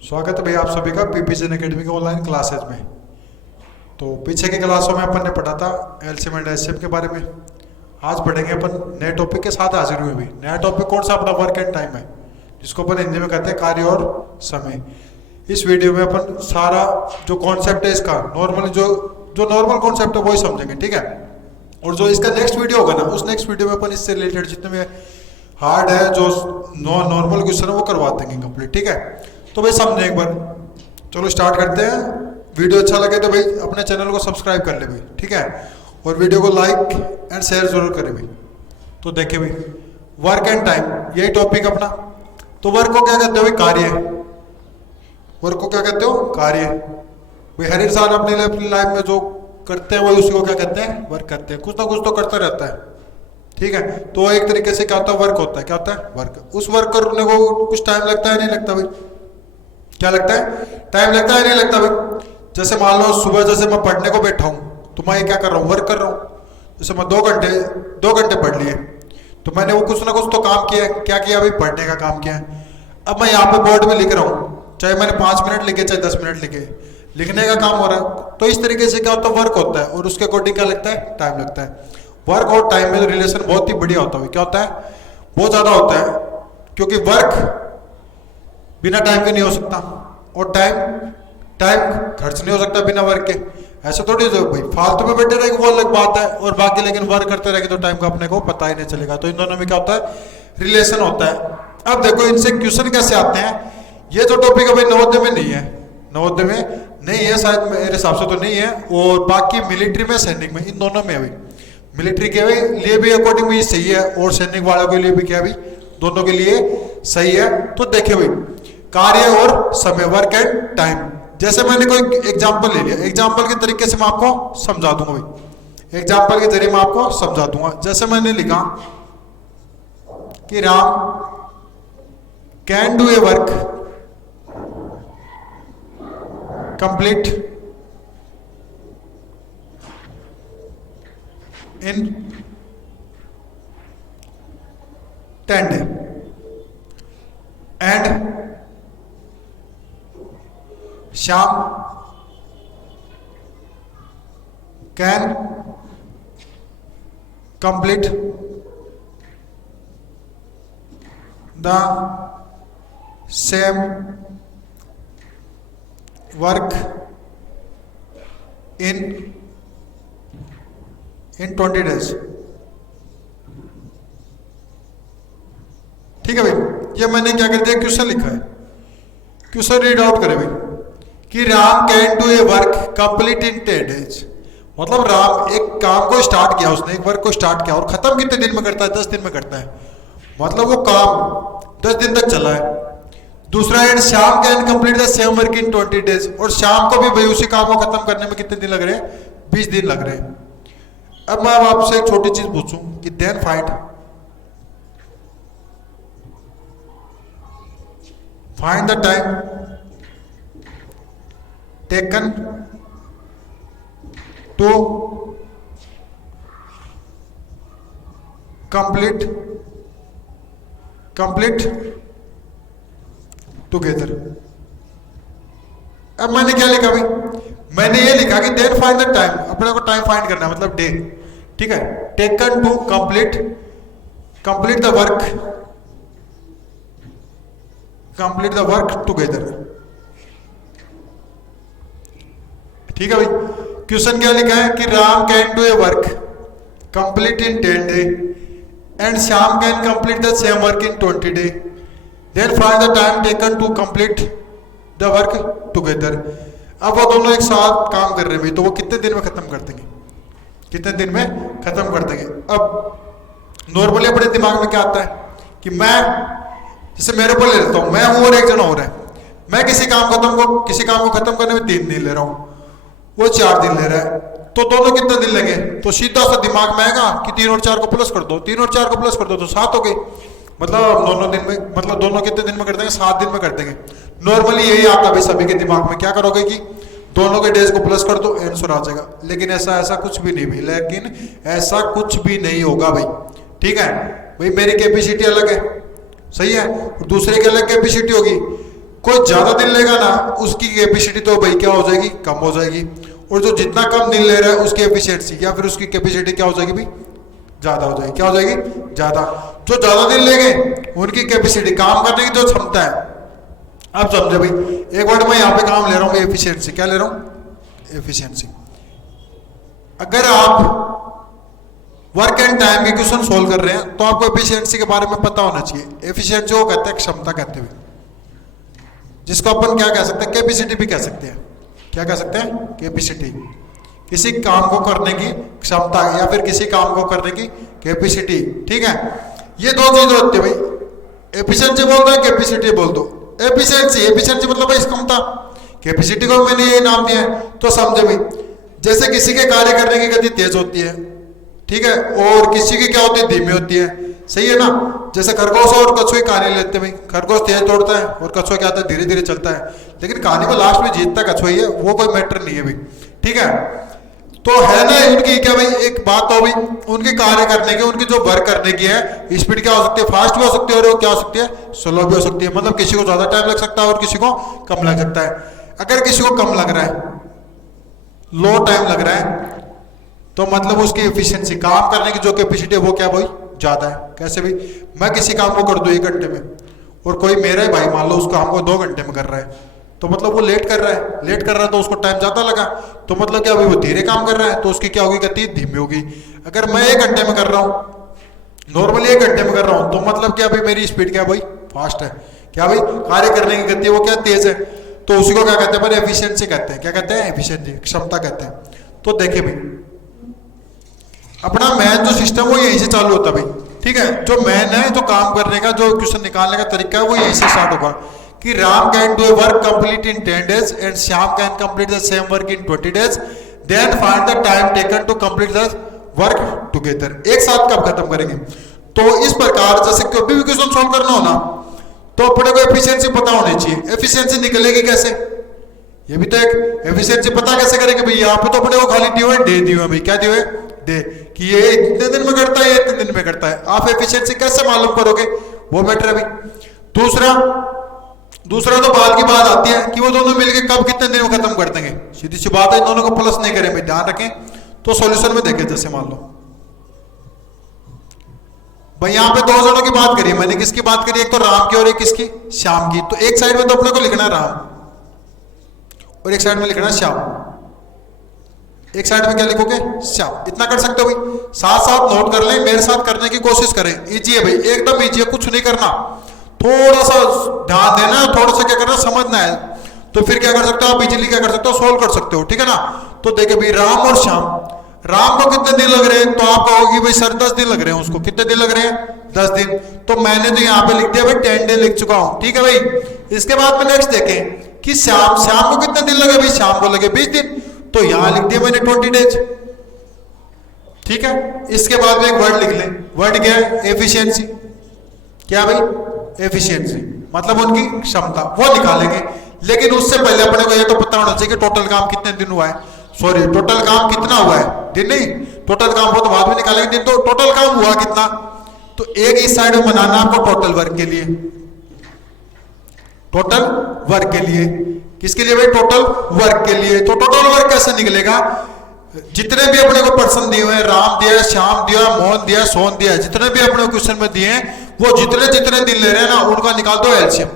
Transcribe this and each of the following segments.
स्वागत है भैया आप सभी का पीपीजन एकेडमी के ऑनलाइन क्लासेज में। तो पीछे की क्लासों में अपन ने पढ़ा था एलसीएम एंड एचसीएफ के बारे में। आज पढ़ेंगे अपन नए टॉपिक के साथ हाजिर हुए भी। नया टॉपिक कौन सा? अपना वर्क एंड टाइम है, जिसको अपन हिंदी में कहते हैं कार्य और समय। इस वीडियो में अपन सारा जो कॉन्सेप्ट है इसका नॉर्मली जो नॉर्मल कॉन्सेप्ट है वही समझेंगे, ठीक है। और जो इसका नेक्स्ट वीडियो होगा ना, उस नेक्स्ट वीडियो में अपन इससे रिलेटेड जितने में हार्ड है जो नॉर्मल क्वेश्चन है वो करवा देंगे कंप्लीट, ठीक है। तो भाई समझे एक बार, चलो स्टार्ट करते हैं। वीडियो अच्छा लगे तो भाई अपने चैनल को सब्सक्राइब कर ले भाई, ठीक है। और वीडियो को लाइक एंड शेयर जरूर करें भाई। तो देखिए भाई, वर्क एंड टाइम यही टॉपिक अपना। तो वर्क को क्या कहते हो भाई? कार्य। वर्क को क्या कहते हो? कार्य। भाई हर इंसान अपनी लाइफ में जो करते हैं वही उसी को क्या कहते हैं? वर्क कहते हैं। कुछ ना कुछ तो करता रहता है, ठीक है। तो एक तरीके से क्या होता है? वर्क होता है। क्या होता है? वर्क। उस वर्क करने को कुछ टाइम लगता है नहीं लगता भाई? क्या लगता है? टाइम लगता है नहीं लगता भाई? जैसे मान लो सुबह जैसे मैं पढ़ने को बैठा हूँ तो मैं क्या कर रहा हूँ? वर्क कर रहा हूँ। जैसे मैं 2 घंटे पढ़ लिए तो मैंने वो कुछ ना कुछ तो काम किया है। क्या किया भाई? पढ़ने का काम किया है। अब मैं यहाँ पे बोर्ड में लिख रहा हूँ, चाहे मैंने 5 मिनट लिखे चाहे 10 मिनट लिखे, लिखने का काम हो रहा है। तो इस तरीके से क्या होता है? वर्क होता है। और उसके अकॉर्डिंग क्या लगता है? टाइम लगता है। वर्क और टाइम में रिलेशन बहुत ही बढ़िया होता है। क्या होता है? बहुत ज्यादा होता है, क्योंकि वर्क बिना टाइम के नहीं हो सकता और टाइम खर्च नहीं हो सकता बिना वर्क के। ऐसे थोड़ी जो भाई फालतू में बैठे रहेंगे वो अलग बात है, और बाकी लेकिन वर्क करते रहेंगे तो टाइम का अपने को पता ही नहीं चलेगा। तो इन दोनों में क्या होता है? रिलेशन होता है। अब देखो इनसे क्वेश्चन कैसे आते हैं। ये जो टॉपिक है भाई नवोदय में नहीं है, नवोदय में नहीं है शायद, मेरे हिसाब से तो नहीं है। और बाकी मिलिट्री में, सैनिक में, इन दोनों में है भाई। मिलिट्री के लिए भी अकॉर्डिंग भी सही है और सैनिक वालों के लिए भी क्या भाई? दोनों के लिए सही है। तो देखिए भाई, कार्य और समय, वर्क एंड टाइम। जैसे मैंने कोई एग्जांपल ले लिया, एग्जांपल के तरीके से मैं आपको समझा दूंगा भाई। एग्जांपल के जरिए मैं आपको समझा दूंगा। जैसे मैंने लिखा कि Ram can do a work complete in 10 days and Shyam can complete the same work in 20 days। ठीक है भाई, ये मैंने क्या कर दिया? क्वेश्चन लिखा है। क्वेश्चन रीड आउट करें भाई कि Ram can do a work complete in 10 days। मतलब राम एक काम को स्टार्ट किया, उसने एक वर्क को स्टार्ट किया और खत्म कितने दिन में करता है? 10 दिन में करता है। मतलब वो काम 10 दिन तक चला है। दूसरा and Shyam can complete the same work in 20 days। और शाम को भी भाई उसी काम को खत्म करने में कितने दिन लग रहे हैं? 20 दिन लग रहे हैं। अब मैं आपसे एक छोटी चीज पूछूं कि then find the time taken to complete together. अब मैंने क्या लिखा भाई? मैंने ये लिखा कि देन फाइंड द टाइम, अपने को टाइम फाइंड करना है, मतलब डे, ठीक है। Taken to complete the work together, ठीक है भाई। क्वेश्चन क्या लिखा है कि Ram can do a work complete in 10 days and Shyam can complete the same work in 20 days। Then find the time taken to complete the work together. अब वो दोनों एक साथ काम कर रहे हैं भाई, तो वो कितने दिन में खत्म कर देंगे? कितने दिन में खत्म कर देंगे? अब नॉर्मली अपने दिमाग में क्या आता है कि मैं जैसे मेरे ऊपर ले लेता हूँ, मैं हूं और एक जना और है। मैं किसी काम को खत्म करने में 3 दिन ले रहा हूँ, वो 4 दिन ले रहा है। तो दोनों कितने दिन लगे? तो सीधा सा दिमाग में आएगा कि 3 और 4 को प्लस कर दो, 3 और 4 को प्लस कर दो तो 7 हो गई। मतलब दोनों दिन में, मतलब दोनों कितने दिन में कर देंगे? 7 दिन में कर देंगे। नॉर्मली यही आता भाई सभी के दिमाग में। क्या करोगे कि दोनों के डेज को प्लस कर दो, आंसर आ जाएगा। लेकिन ऐसा कुछ भी नहीं भाई, लेकिन ऐसा कुछ भी नहीं होगा भाई, ठीक है भाई। मेरी कैपेसिटी अलग है, सही है, और दूसरे की अलग कैपेसिटी होगी। कोई ज्यादा दिन लेगा ना उसकी कैपेसिटी तो भाई क्या हो जाएगी, कम हो जाएगी। और जो जितना कम दिन ले रहा है उसकी एफिशिएंसी या फिर उसकी कैपेसिटी क्या हो जाएगी भाई, ज्यादा हो जाएगी। क्या हो जाएगी, ज्यादा। जो ज्यादा दिन लेंगे उनकी कैपेसिटी, काम करने की जो क्षमता है। अब समझे भाई, एक वर्ड में यहाँ पे काम ले रहा हूँ एफिशिएंसी। क्या ले रहा हूँ, एफिशिएंसी। अगर आप वर्क एंड टाइम के क्वेश्चन सोल्व कर रहे हैं तो आपको एफिशिएंसी के बारे में पता होना चाहिए। एफिशिएंसी को कहते हैं क्षमता कहते हैं, जिसको अपन क्या कह सकते हैं, कैपेसिटी भी कह सकते हैं। क्या कह सकते हैं, कैपेसिटी। किसी काम को करने की क्षमता या फिर किसी काम को करने की कैपेसिटी। ठीक है, ये दो चीजें होती है भाई। एफिशिएंसी बोल दो, कैपेसिटी बोल दो। एफिशिएंसी, एफिशिएंसी मतलब भाई क्षमता। कैपेसिटी को मैंने ये नाम दिया है तो समझे भाई, जैसे किसी के कार्य करने की गति तेज होती है, ठीक है, और किसी की क्या होती है, धीमी होती है। सही है ना। जैसे खरगोश और कछुए कहानी लेते हैं भाई, खरगोश तेज दौड़ता है और कछुआ क्या होता है, धीरे धीरे चलता है। लेकिन कहानी में लास्ट में जीतता कछुआ ही है, वो कोई मैटर नहीं है भाई। ठीक है, तो है ना उनकी क्या भाई, एक बात हो भाई, उनके कार्य करने की, उनकी जो वर्क करने की है स्पीड क्या हो सकती है, फास्ट भी हो सकती है और क्या हो सकती है, स्लो भी हो सकती है। मतलब किसी को ज्यादा टाइम लग सकता है और किसी को कम लग सकता है। अगर किसी को कम लग रहा है, लो टाइम लग रहा है, तो मतलब उसकी एफिशिएंसी, काम करने की जो कैपेसिटी है वो क्या भाई, ज्यादा है। कैसे भी, मैं किसी काम को कर दूं 1 घंटे में और कोई मेरा ही भाई मान लो उसको हमको 2 घंटे में कर रहा है, तो मतलब वो लेट कर रहा है। लेट कर रहा है तो उसको टाइम ज्यादा लगा, तो मतलब क्या भाई, वो धीरे काम कर रहा है तो उसकी क्या होगी, गति धीमी होगी। अगर मैं 1 घंटे में कर रहा हूँ, नॉर्मली 1 घंटे में कर रहा हूँ, तो मतलब क्या भाई, मेरी स्पीड क्या भाई, फास्ट है। क्या भाई, कार्य करने की गति वो क्या, तेज है। तो उसी को क्या कहते हैं भाई, एफिशिएंसी कहते हैं। क्या कहते हैं, एफिशिएंसी, क्षमता कहते हैं। तो देखिए भाई, अपना मैथ जो सिस्टम वो यहीं से चालू होता है भाई। ठीक है, जो मैन है, जो काम करने का, जो क्वेश्चन निकालने का तरीका है वो यहीं से स्टार्ट होगा कि Ram can do a work complete in 10 days and Shyam can complete the same work in 20 days, then find the time taken to complete the work together. एक साथ कब खत्म करेंगे। तो इस प्रकार जैसे कभी भी क्वेश्चन सॉल्व करना हो ना, तो अपने को एफिशिएंसी पता होनी चाहिए। एफिशिएंसी निकलेगी कैसे, ये भी तो एक एफिशिएंसी पता कैसे करेंगे भाई। यहाँ पे तो अपने को खाली दी हुए डे दी हुए भाई, क्या दी हुए दे, कि ये इतने दिन में करता है, ये इतने दिन में करता है। आप एफिशिएंसी कैसे मालूम करोगे, वो मैटर है भाई। दूसरा तो बात की बात आती है कि वो दोनों मिलके कब कितने दिन में खत्म कर देंगे। सीधी सी बात है, इन दोनों को प्लस नहीं करें भाई, ध्यान रखें। तो सॉल्यूशन में देखें, जैसे मान लो भाई यहाँ पे 2 जनों की बात करी मैंने, किसकी बात करी, एक तो राम की और एक किसकी, श्याम की। तो एक साइड में तो अपने को लिखना है राम और एक साइड में लिखना है श्याम। एक साइड में क्या लिखोगे, श्याम। इतना कर सकते हो भाई, साथ साथ नोट कर लें, मेरे साथ करने की कोशिश करें। इजी है भाई, एकदम इजी है, कुछ नहीं करना, थोड़ा सा ध्यान देना है, थोड़ा सा क्या करना, समझना है। तो फिर क्या कर सकते हो आप, इजीली क्या कर सकते हो, सोल्व कर सकते हो। ठीक है ना। तो देखिए भाई, राम और श्याम, राम को कितने दिन लग रहे हैं, तो आप कहोगे भाई सर 10 दिन लग रहे हैं उसको। कितने दिन लग रहे हैं, 10 दिन। तो मैंने तो यहाँ पे लिख दिया भाई 10 डे लिख चुका हूं। ठीक है भाई। इसके बाद में नेक्स्ट देखें कि श्याम को कितने दिन लगे भाई, श्याम को लगे 20 दिन। तो यहां लिख दिया मैंने 20 डेज। ठीक है। इसके बाद में एक वर्ड लिख लें, वर्ड क्या है, एफिशिएंसी। क्या भाई, एफिशिएंसी मतलब उनकी क्षमता, वो निकालेंगे। लेकिन उससे पहले अपने को ये तो पता होना चाहिए कि टोटल काम कितने दिन हुआ है, सॉरी टोटल काम कितना हुआ है, दिन नहीं, टोटल काम हो तो बाद में निकालेंगे, दिन तो टोटल काम हुआ कितना। तो एक इस साइड में बनाना आपको टोटल वर्क के लिए, टोटल वर्क के लिए, किसके लिए भाई, टोटल वर्क के लिए। तो टोटल वर्क कैसे निकलेगा, जितने भी अपने को पर्सन दिए हुए हैं, राम दिया, श्याम दिया, मोहन दिया, सोन दिया, जितने भी अपने क्वेश्चन में दिए हैं, वो जितने जितने दिन ले रहे हैं ना, उनका निकाल दो एलसीएम।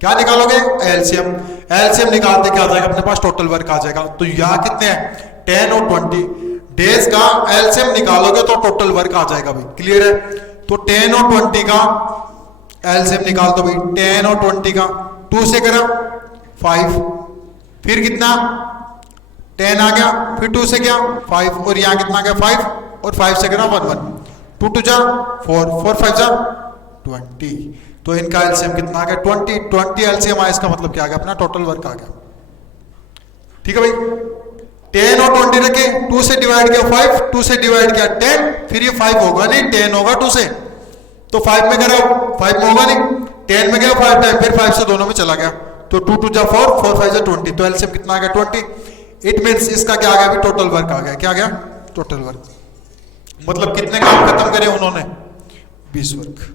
क्या निकालोगे, एलसीएम। एलसीएम निकालते क्या आ जाएगा अपने पास, टोटल वर्क आ जाएगा। तो यहाँ कितने हैं, 10 और 20 डेज का एलसीएम निकालोगे तो टोटल वर्क आ जाएगा भाई। क्लियर है। तो 10 और 20 का एलसीएम निकाल दो भाई, 10 और 20 का 2 से करा 5, फिर कितना 10 आ गया, फिर 2 से गया 5, और यहाँ कितना गया 5, और 5 से करा 1 1, 2 2 जा 4, 4 5 जा 20। तो इनका एलसीएम कितना आ गया 20 एलसीएम आया, इसका मतलब क्या आ गया, अपना टोटल वर्क आ गया। ठीक है भाई। 10 और 20 रखे, 2 से डिवाइड किया 5, 2 से डिवाइड किया 10, फिर ये 5 होगा नहीं, 10 होगा 2 से, तो 5 में करा 5 में होगा नहीं, 10 में गया 5 टाइम, फिर 5 से दोनों में चला गया, तो 2 2 जा 4, 4 5 जा 20। तो एलसीएम कितना आ गया 20। इट मीन्स इसका क्या आ गया अभी, टोटल वर्क आ गया। क्या आ गया, टोटल वर्क। मतलब कितने काम खत्म करे उन्होंने, 20 वर्क।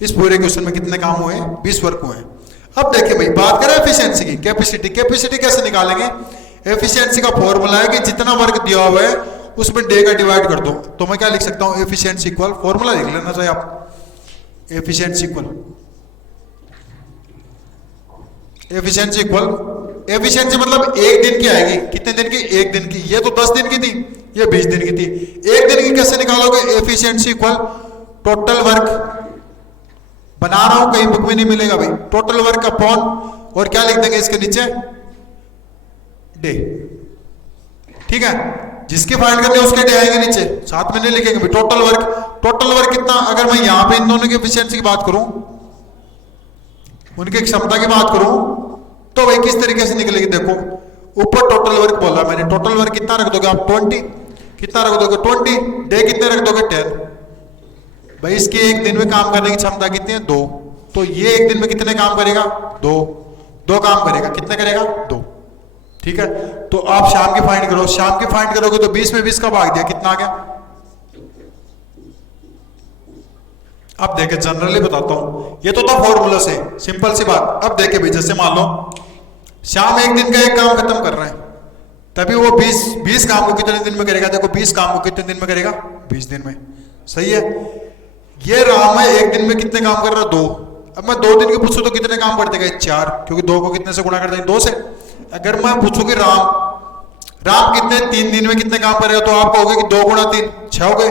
इस पूरे क्वेश्चन में कितने काम हुए, 20 वर्क हुए। अब देखिए भाई, बात करें एफिशिएंसी की, कैपेसिटी। कैपेसिटी कैसे निकालेंगे? एफिशिएंसी का फॉर्मूला है कि जितना वर्क दिया हुआ है उसमें डे का डिवाइड कर दो। तो मैं क्या लिख सकता हूं? एफिशिएंसी इक्वल, फॉर्मूला लिख लेना चाहिए आप, efficiency equal, efficiency equal, efficiency मतलब एक दिन की आएगी। कितने दिन की? एक दिन की। ये तो 10 दिन की थी, ये 20 दिन की थी। एक दिन की कैसे निकालोगे? एफिशिएंसी इक्वल टोटल वर्क, बना रहा हूं, कहीं बुक में नहीं मिलेगा भाई, टोटल वर्क अपॉन, और क्या लिख देंगे इसके नीचे? डे। ठीक है, जिसके फाइंड करने उसके डे आएंगे नीचे, साथ में नहीं लिखेंगे भाई टोटल वर्क। टोटल वर्क कितना? अगर मैं यहां पे इन दोनों की एफिशिएंसी की बात करूं, उनकी क्षमता की बात करूं, तो भाई किस तरीके से निकलेगी? देखो, ऊपर टोटल वर्क बोला मैंने, टोटल वर्क कितना रख दोगे आप? 20। कितना रख दोगे? 20। डे कितने रख दोगे? 10। भाई इसकी एक दिन में काम करने की क्षमता कितनी है? 2। तो ये एक दिन में कितने काम करेगा? 2। 2 काम करेगा। कितने करेगा? 2। ठीक है, तो आप शाम की फाइंड करो। शाम की फाइंड करोगे तो 20 में 20 का भाग दिया, कितना आ गया? अब देखे, जनरली बताता हूं, ये तो था फॉर्मूला से, सिंपल सी बात। अब देखे भाई, जैसे मान लो श्याम एक दिन का एक काम खत्म कर रहा है, तभी वो 20 काम को कितने दिन में करेगा? देखो, 20 काम को कितने दिन में करेगा? 20 दिन में। सही है। ये राम है, एक दिन में कितने काम कर रहा है? 2। अब मैं 2 दिन की पूछूं तो कितने काम कर देगा? 4, क्योंकि 2 को कितने से गुणा कर देंगे? 2 से। अगर मैं पूछूं कि राम कितने 3 दिन में कितने काम करेगा, तो आप कहोगे कि 2 गुणा 3 6 हो गए।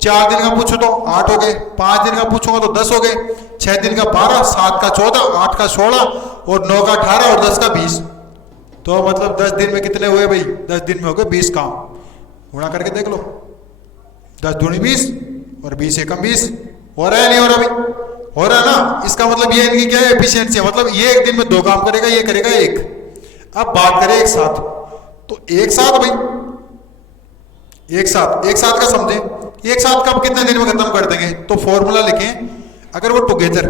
4 दिन का पूछो तो 8 हो गए। 5 दिन का पूछूंगा तो 10 हो गए। 6 दिन का 12, 7 का 14, 8 का 16, और 9 का 18, और 10 का 20। तो मतलब 10 दिन में कितने हुए भाई? 10 दिन में हो गए 20 काम। गुणा करके देख लो, 10 दूनी 20 और 20 एकम 20। हो रहा है नहीं हो रहा भाई? हो रहा है ना। इसका मतलब ये इनकी क्या है? एफिशिएंसी है। मतलब ये एक दिन में 2 काम करेगा, ये करेगा 1। अब बात करें एक साथ, तो एक साथ भाई, एक साथ का समझे, एक साथ कब कितने दिन में खत्म कर देंगे? तो फॉर्मूला लिखें, अगर वो टुगेदर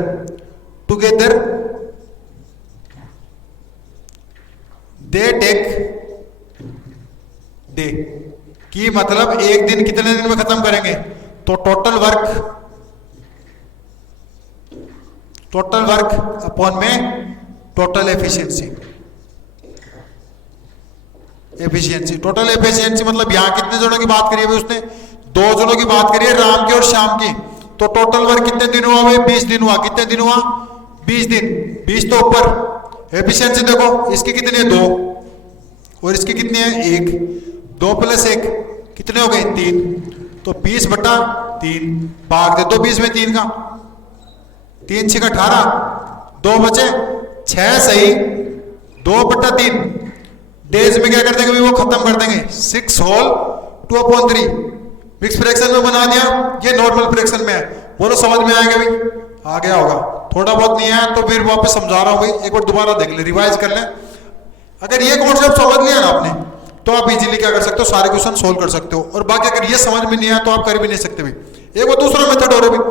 दे टेक डे की मतलब एक दिन कितने दिन में खत्म करेंगे? तो टोटल वर्क अपॉन में टोटल एफिशिएंसी। टोटल एफिशिएंसी मतलब यहां कितने जनों की बात करी है उसने? 2 जनों की बात करी है, राम की और श्याम की। तो टोटल वर्क कितने दिन हुआ भाई? 20 दिन हुआ। कितने दिन हुआ? 20 दिन। 20 तो ऊपर। एफिशिएंसी देखो, इसकी कितनी है? 2, और इसकी कितनी है? 1। 2 + 1 कितने हो गए? 3। तो 20/3 भाग दे दो 20 में 3 का। 3 6 18, 2 बचे 6 सही, 2/3। डेज में क्या कर देंगे? वो खत्म कर देंगे। 6 होल 2/3 मिक्स फ्रैक्शन में बना दिया, ये नॉर्मल फ्रैक्शन में है। बोलो समझ में आएगा भाई? आ गया होगा। थोड़ा बहुत नहीं आया तो फिर वापस समझा रहा हूं भाई, एक बार दोबारा देख ले, रिवाइज कर ले। अगर ये कॉन्सेप्ट समझ लिया ना आपने, तो आप इजीली क्या कर सकते हो? सारे क्वेश्चन सोल्व कर सकते हो। और बाकी अगर ये समझ में नहीं आया तो आप कर भी नहीं सकते भाई। एक वो दूसरा मेथड हो रहा है भाई,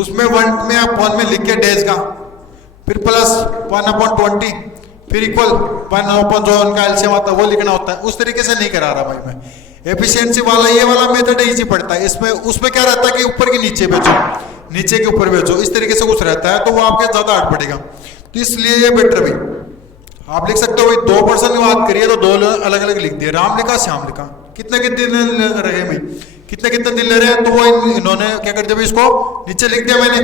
उसमें 1 में आप 1 में लिख के डेज का, फिर प्लस 1/20, फिर इक्वल 1/, जो उनका एलसीएम आता है वो लिखना होता है। उस तरीके से नहीं करा रहा भाई मैं। एफिशिएंसी वाला ये वाला मेथड इजी पड़ता है। इसमें उसमें क्या रहता है कि ऊपर के नीचे भेजो, नीचे के ऊपर भेजो, इस तरीके से कुछ रहता है, तो वो आपके ज्यादा हार्ड पड़ेगा। तो इसलिए ये बेटर भाई आप लिख सकते हो भाई। 2% की बात करिए तो 2 अलग अलग लिख दिए, राम लिखा श्याम लिखा। कितने कितने दिन रहे भाई? कितने दिन ले रहे हैं? तो वो इन्होंने क्या कर दिया, इसको नीचे लिख दिया मैंने,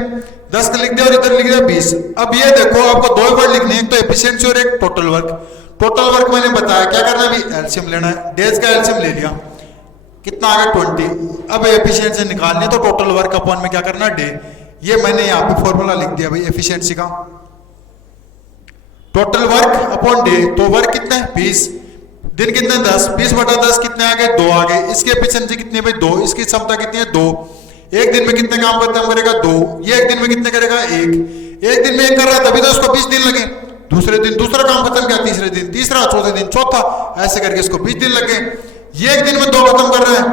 10 का लिख दिया और इधर लिख दिया 20। अब ये देखो, आपको 2 वर्ड लिखने हैं, एक तो एफिशिएंसी और एक टोटल वर्क। टोटल वर्क मैंने बताया क्या करना है भाई? एलसीएम लेना है। डेज का एलसीएम ले लिया, कितना आ गया? 20। अब एफिशिएंसी निकालनी है तो टोटल वर्क अपॉन में क्या करना है? डे। ये मैंने यहाँ पे फॉर्मूला लिख दिया भाई एफिशिएंसी का, टोटल वर्क अपॉन डे। तो वर्क कितना है? 20। दिन कितने? 10। 20/10 कितने आ गए? 2 आ गए। इसकी एफिशिएंसी कितनी है भाई? 2। इसकी क्षमता कितनी है? 2। एक दिन में कितने काम करेगा? 2। ये एक दिन में कितने करेगा? 1। एक दिन में 1 कर रहा है तभी तो इसको 20 दिन लगे। दूसरे दिन दूसरा काम खत्म किया, तीसरे दिन तीसरा, चौथे दिन चौथा, ऐसे करके इसको 20 दिन लगे। ये एक दिन में 2 खत्म कर रहे हैं,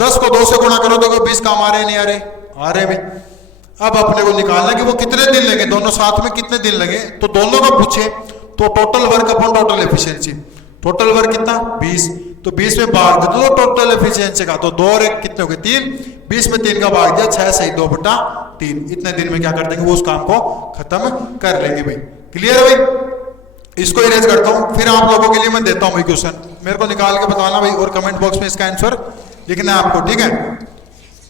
10 को 2 से गुणा करो तो 20 काम आ रहे हैं? नहीं आ रहे? आ रहे भाई। अब अपने को निकालना कि वो कितने दिन लगे, दोनों साथ में कितने दिन लगे। तो दोनों का पूछे तो total work upon total efficiency. Total work कितना? 20। तो 20 में भाग दे दो टोटल एफिशिएंसी का, तो 2 और 1 कितने हो गए? 3। 20 में 3 का भाग दिया, 6 सही 2/3। इतने दिन में क्या कर देंगे? वो उस काम को खत्म कर लेंगे भाई। क्लियर है भाई? इसको इरेज करता हूं, फिर आप लोगों के लिए मैं देता हूं भाई क्वेश्चन, मेरे को निकाल के बताना भाई और कमेंट बॉक्स में इसका आंसर लिखना है आपको, ठीक है?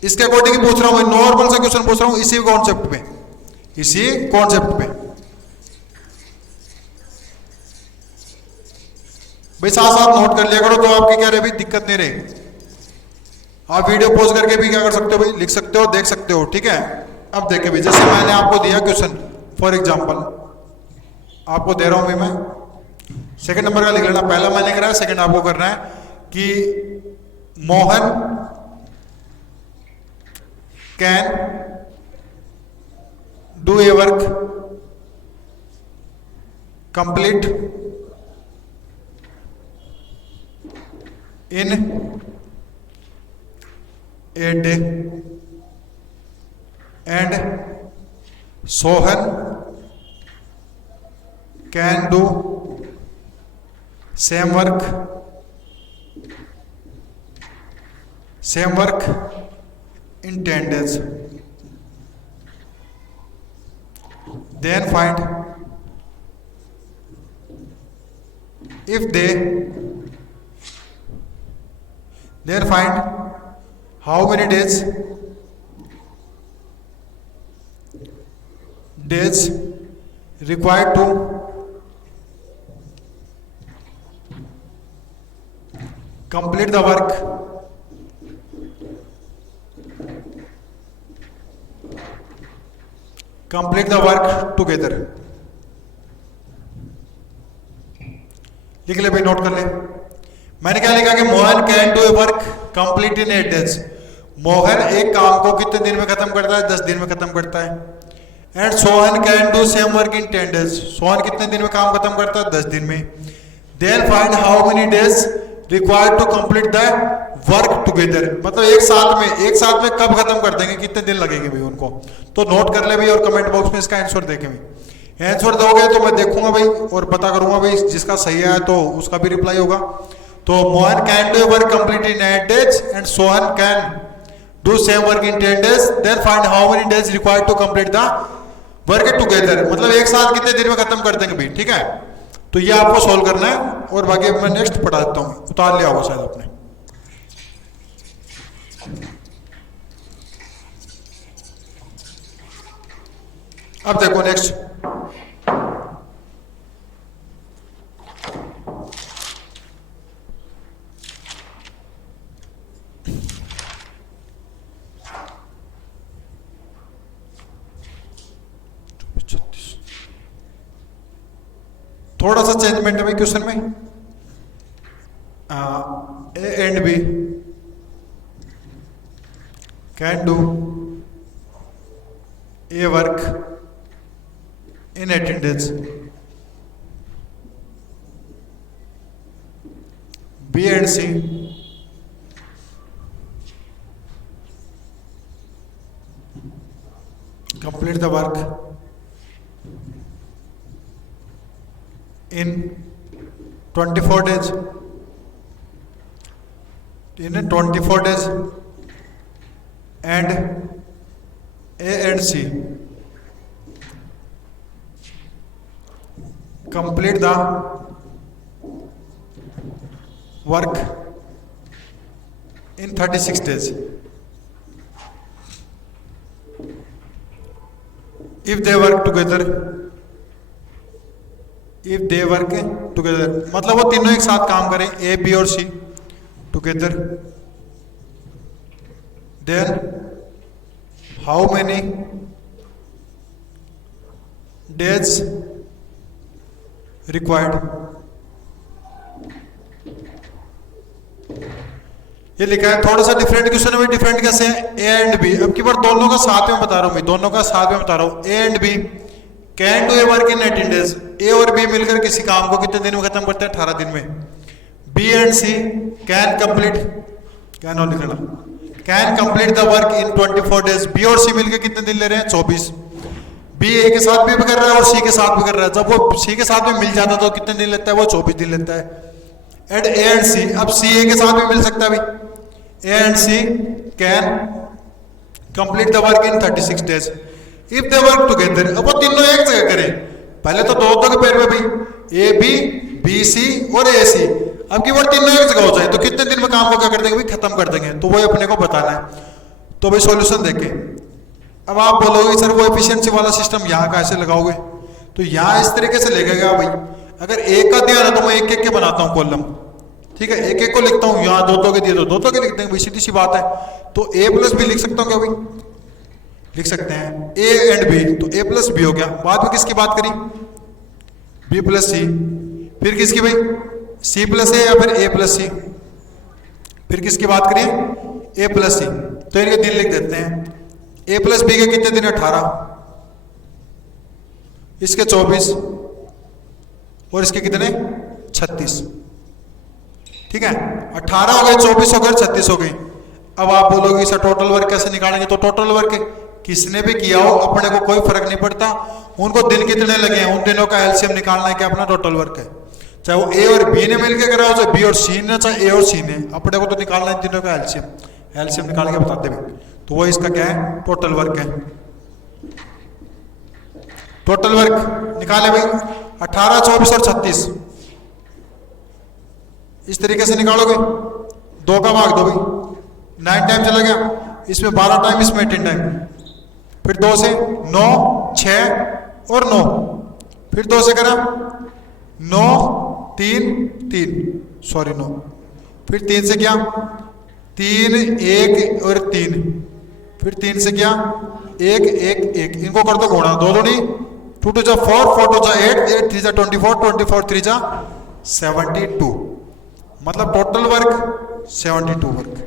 इसके अकॉर्डिंग पूछ रहा हूं भाई, नॉर्मल सा क्वेश्चन पूछ रहा हूं इसी कॉन्सेप्ट पे, इसी कॉन्सेप्ट पे भाई। साथ साथ नोट कर लिया करो तो आपकी क्या रहे भाई, दिक्कत नहीं रहेगी। आप वीडियो पॉज करके भी क्या कर सकते हो भाई, लिख सकते हो, देख सकते हो, ठीक है? अब देखे भाई, जैसे मैंने आपको दिया क्वेश्चन, फॉर एग्जांपल आपको दे रहा हूं भाई मैं, सेकंड नंबर का लिख लेना, पहला मैंने करा है, सेकंड आपको करना है कि Mohan can do a work complete in a day and Sohan can do same work in 10 days. Then find how many days required to complete the work together. लिख ले भाई, नोट कर ले। मैंने क्या लिखा कि Mohan can do a work complete in 8 days। Mohan एक काम को कितने दिन में खत्म करता है? 10 दिन में खत्म करता है। And Sohan can do same work in 10 days। Sohan कितने दिन में काम खत्म करता है? 10 दिन में। Then find how many days required to complete the work together, मतलब एक साथ में कब खत्म कर देंगे, कितने दिन लगेंगे भाई उनको। तो नोट कर ले भाई और कमेंट बॉक्स में इसका आंसर देखें भाई। आंसर दोगे तो मैं देखूंगा भाई और पता करूंगा भाई, जिसका सही है तो उसका भी रिप्लाई होगा। तो Mohan can do work complete in 8 days and Sohan can do same work in 10 days। Then find how many days required to complete the work together, मतलब एक साथ कितने दिन में खत्म कर देंगे भाई, ठीक है? तो ये आपको सोल्व करना है और बाकी मैं नेक्स्ट पढ़ा देता हूँ, उतार लिया होगा शायद आपने। अब देखो नेक्स्ट, थोड़ा सा चेंजमेंट है भाई क्वेश्चन में। A and B can do a work in 18 days. B and C complete the work in 24 days. In 24 days, and A and C complete the work in 36 days. If they work together, मतलब वो तीनों एक साथ काम करें, A, B और C together, then how many days required. ये लिखा है, थोड़ा सा डिफरेंट क्वेश्चन है। डिफरेंट कैसे है? ए एंड बी, अब की बार दोनों का साथ में बता रहा हूं मैं, दोनों का साथ में बता रहा हूं। A and B can do a work in 18 days। A और बी मिलकर किसी काम को कितने दिन में खत्म करते हैं? 18 दिन में। B and C can complete, can और लिखना, can complete the work in 24 days। B और सी मिलकर कितने दिन ले रहे हैं? 24। बी ए के साथ भी कर रहा है और सी के साथ भी कर रहा है। जब वो सी के साथ में मिल जाता है तो कितने दिन लेता है? वो 24 दिन लेता है। एंड ए एंड सी, अब सी ए के साथ भी मिल सकता है भाई। A and C can complete the work in 36 days if they work together. अब वो तीनों एक जगह करें पहले तो दो के पेयर में भाई ए बी बी सी और ए सी, अब की वर्ड तीनों एक जगह हो जाए तो कितने दिन में काम को क्या कर देंगे भाई, खत्म कर देंगे। तो वही अपने को बताना है। तो भाई सॉल्यूशन देखें। अब आप बोलोगे सर वो एफिशिएंसी वाला सिस्टम यहाँ कैसे लगाओगे, तो यहाँ इस तरीके से लगेगा भाई, अगर एक का दिया ना तो मैं एक एक के बनाता हूँ कॉलम, ठीक है, एक एक को लिखता हूँ, यहाँ दो के दिए तो दो के लिख देंगे भाई, सीधी सी बात है। तो ए प्लस बी लिख सकता हूँ क्या भाई, लिख सकते हैं ए एंड बी, तो ए प्लस बी हो गया। बाद में किसकी बात करी, बी प्लस सी, फिर किसकी भाई, सी प्लस ए या फिर ए प्लस सी, फिर किसकी बात करिए, ए प्लस सी। तो इनके दिन लिख देते हैं। ए प्लस बी के कितने दिन, 18, इसके 24 और इसके कितने 36, ठीक है, 18 हो गए, 24 हो गए, 36 हो गई। अब आप बोलोगे सर टोटल वर्क कैसे निकालेंगे, तो टोटल वर्क किसने भी किया हो अपने को कोई फर्क नहीं पड़ता, उनको दिन कितने लगे हैं उन दिनों का एलसीएम निकालना है कि अपना टोटल वर्क है, चाहे वो ए और बी ने मिलकर करा हो, चाहे बी और सी ने, चाहे ए और सी ने, अपने को तो निकालना है दिनों का एलसीएम, एलसीएम निकाल के बताते हैं। तो वो इसका क्या है, टोटल वर्क है। टोटल वर्क निकाले भाई 18, 24 और 36, इस तरीके से निकालोगे, 2 का भाग दो भाई, 9 टाइम चला गया, इसमें 12 टाइम, इसमें 18 टाइम, फिर 2 से 9, 6 और 9, फिर 2 से करा 9, 3, सॉरी 9, फिर 3 से क्या 3, 1 और 3, फिर 3 से क्या 1, 1, 1, इनको कर दो गुणा, 2 दूनी 2 2 जा 4, 4 2 जा 8, 8 3 जा 24, 24 3 जा 72, मतलब टोटल वर्क 72 वर्क।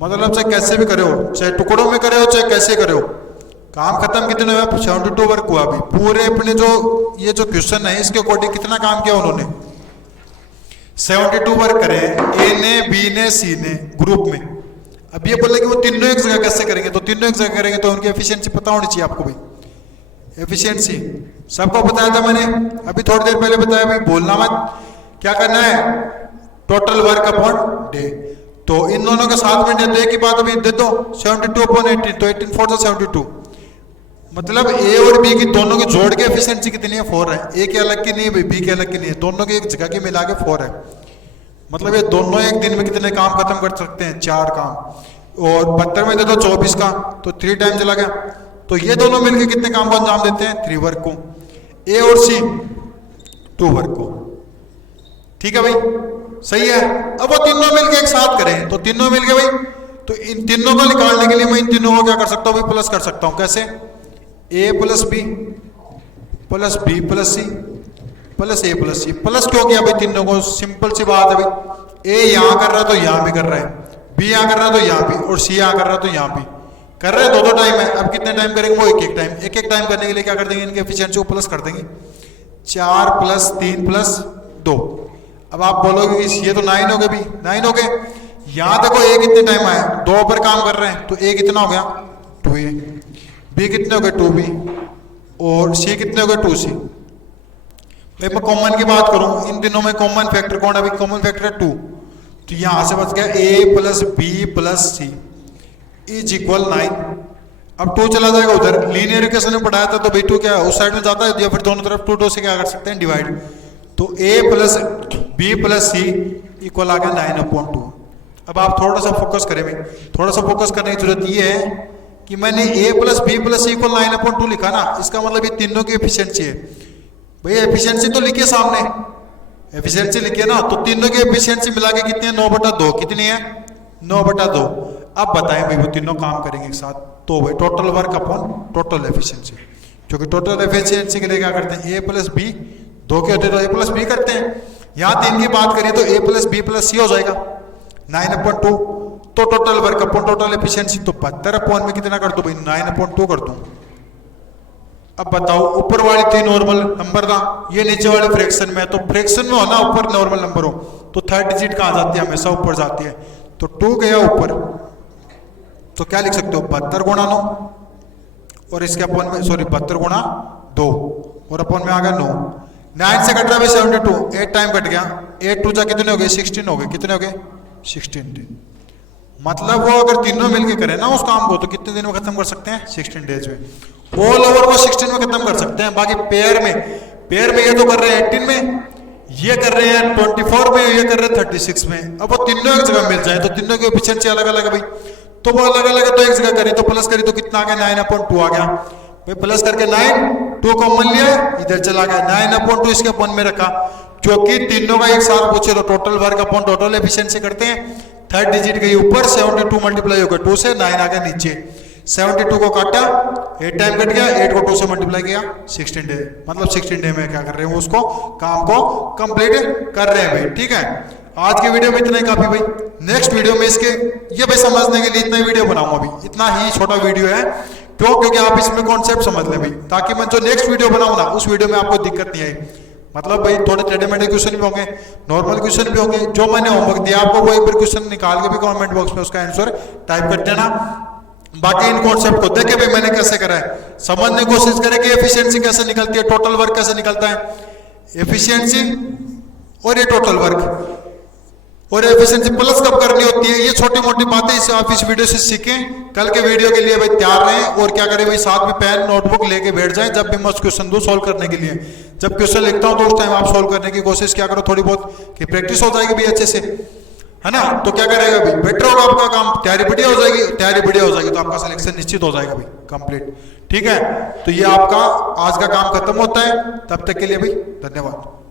मतलब चाहे कैसे भी करे हो, चाहे टुकड़ों में करे हो, चाहे कैसे करे हो, काम खत्म कितने हुए, 72 वर्क हुआ। अभी पूरे अपने जो ये जो क्वेश्चन है इसके अकॉर्डिंग कितना काम किया उन्होंने, 72 वर्क करे ए ने, बी ने, सी ने ग्रुप में। अब ये बोले कि वो तीनों एक जगह कैसे करेंगे, तो तीनों एक जगह करेंगे तो उनकी एफिशिएंसी पता होनी चाहिए आपको भाई। एफिशिएंसी सबको बताया था मैंने, अभी थोड़ी देर पहले बताया भाई, बोलना मत, क्या करना है, टोटल वर्क अपॉन डे। तो इन दोनों के साथ में डे की बात अभी दे दो, 72 अपॉन 18, तो 18 4 72, मतलब ए और बी की दोनों की जोड़ के एफिशिएंसी कितनी है, 4 है। ए के अलग की नहीं है, बी के अलग की नहीं है, दोनों की एक जगह की मिला के 4 है। मतलब ये दोनों एक दिन में कितने काम खत्म कर सकते हैं, 4 काम। और 72 में दे दो 24 का, तो 3 टाइम चला गया। तो ये दोनों मिलके कितने काम को अंजाम देते हैं, 3 वर्क को, ए और सी 2 वर्क को, ठीक है भाई, सही है। अब वो तीनों मिलके एक साथ करें, तो तीनों मिलके भाई, तो इन तीनों को निकालने के लिए मैं इन तीनों को क्या कर सकता हूँ भाई, प्लस कर सकता हूँ। कैसे, A plus B plus B plus C plus A plus C. Plus क्यों किया भाई तीनों को, सिंपल सी बात है भाई, ए यहाँ कर रहा है तो यहाँ भी कर रहा है, बी यहाँ कर रहा है तो यहाँ भी, और सी यहाँ कर रहा है तो यहाँ भी कर रहे हैं, 2 टाइम है। अब कितने टाइम करेंगे, वो एक एक टाइम करने के लिए क्या कर देंगे, इनके एफिशिएंसी को प्लस कर देंगे, 4 + 3 + 2। अब आप बोलोगे कि ये तो 9 हो गए भी, 9 हो गए। यहाँ देखो ए कितने टाइम आया, 2 पर काम कर रहे हैं, तो ए कितना हो गया 2a, बी कितने हो गए 2b, और सी कितने हो गए 2c। भाई मैं कॉमन की बात करूं, इन दिनों में कॉमन फैक्टर कौन है, अभी कॉमन फैक्टर है 2, तो यहां से बच गया a + b + c = 9। अब 2 चला जाएगा उधर, लीनियर इक्वेशन में पढ़ाया था, तो भाई 2 क्या उस साइड में जाता है, या फिर दोनों तरफ 2 से क्या कर सकते हैं, डिवाइड। तो a + b + c = आ गया 9/2। अब आप थोड़ा सा फोकस करें भाई, थोड़ा सा फोकस करने की जरूरत ये है कि मैंने a + b + c = 9/2 लिखा ना, इसका मतलब ये तीनों की एफिशिएंसी है भाई। एफिशिएंसी तो लिखिए सामने, एफिशिएंसी लिखिए ना, तो तीनों की एफिशिएंसी मिला के कितनी है, 9/2 कितनी है, 9/2। अब बताएं भाई वो तीनों काम करेंगे एक साथ, तो भाई total work upon total efficiency, क्योंकि टोटल एफिशिएंसी के लिए क्या करते हैं, a + b, 2 के होते तो a + b करते हैं। यहाँ 3 की बात करिए तो a + b + c हो जाएगा 9/2। तो total work upon total efficiency, तो 72 में कितना कर दो भाई, 9/2 कर दो। अब बताओ, ऊपर वाली 3 नॉर्मल नंबर था, ये नीचे वाले फ्रैक्शन में, तो फ्रैक्शन में हो ना ऊपर नॉर्मल नंबर हो, तो 3rd डिजिट कहाँ जाती है, हमेशा ऊपर जाती है। तो 2 गया ऊपर, तो क्या लिख सकते हो, 72 × 9, और इसके अपॉन में, सॉरी 72 × 2, और अपॉन में आ गया 9। 9 से कट रहा है 72, 8 टाइम कट गया, 8 2 जा कितने हो गए, 16 हो गए, कितने हो गए 16। मतलब वो अगर तीनों मिलके करें ना उस काम को, तो कितने दिन में खत्म कर सकते हैं, 16 डेज में। ऑल ओवर को 16 में खत्म कर सकते हैं। बाकी पेयर में ये तो कर रहे हैं 18 में, ये कर रहे हैं 24 में, ये कर रहे हैं 36 में। अब वो तीनों एक जगह मिल जाए तो तीनों की एफिशिएंसी अलग अलग है भाई, तो वो अलग अलग है, तो एक जगह करी तो प्लस करी तो कितना आ गया 9/2 आ गया भाई। प्लस करके 9, 2 कॉमन लिया, इधर चला गया 9/2 इसके अपन में रखा, क्योंकि तीनों का एक साथ पूछे तो total work upon total efficiency करते हैं। थर्ड डिजिट गई ऊपर, 72 मल्टीप्लाई हो गया 2 से, 9 आ गया नीचे। 72 को काटा, 8 टाइम कट गया, 8 को 2 से मल्टीप्लाई किया, 16 डे, मतलब 16 डे में क्या कर रहे हैं उसको काम को कंप्लीट कर रहे हैं भाई। ठीक है, आज की वीडियो में इतना ही काफी भाई। नेक्स्ट वीडियो में इसके ये भाई समझने के लिए इतना ही वीडियो बनाऊंगा अभी, इतना ही छोटा वीडियो है। क्यों? क्योंकि आप इसमें कॉन्सेप्ट समझ ले भाई, ताकि मैं जो नेक्स्ट वीडियो बनाऊं ना उस वीडियो में आपको दिक्कत नहीं आई। मतलब भाई थोड़े टेढ़े मेढ़े क्वेश्चन भी होंगे, नॉर्मल क्वेश्चन भी होंगे, जो मैंने होमवर्क दिया आपको वो एक बार क्वेश्चन निकाल के भी कमेंट बॉक्स में उसका आंसर टाइप कर देना। बाकी इन कॉन्सेप्ट को देखे भाई मैंने कैसे करा है, समझने की कोशिश करें कि एफिशिएंसी कैसे निकलती है, टोटल वर्क कैसे निकलता है, एफिशिएंसी और ये टोटल वर्क और एफिशिएंसी प्लस कब करनी होती है, ये छोटी मोटी बातें इसे आप इस वीडियो से सीखें। कल के वीडियो के लिए भाई तैयार रहें और क्या करें भाई, साथ में पेन नोटबुक लेके बैठ जाएं। जब भी मैं क्वेश्चन दूं सोल्व करने के लिए, जब क्वेश्चन लिखता हूं तो उस टाइम आप सोल्व करने की कोशिश क्या करो थोड़ी बहुत, कि प्रैक्टिस हो जाएगी भी अच्छे से, है ना। तो क्या करेगा भाई, बेटर होगा आपका काम, तैयारी बढ़िया हो जाएगी, तैयारी बढ़िया हो जाएगी तो आपका सिलेक्शन निश्चित हो जाएगा भाई कंप्लीट। ठीक है, तो ये आपका आज का काम खत्म होता है, तब तक के लिए भाई धन्यवाद।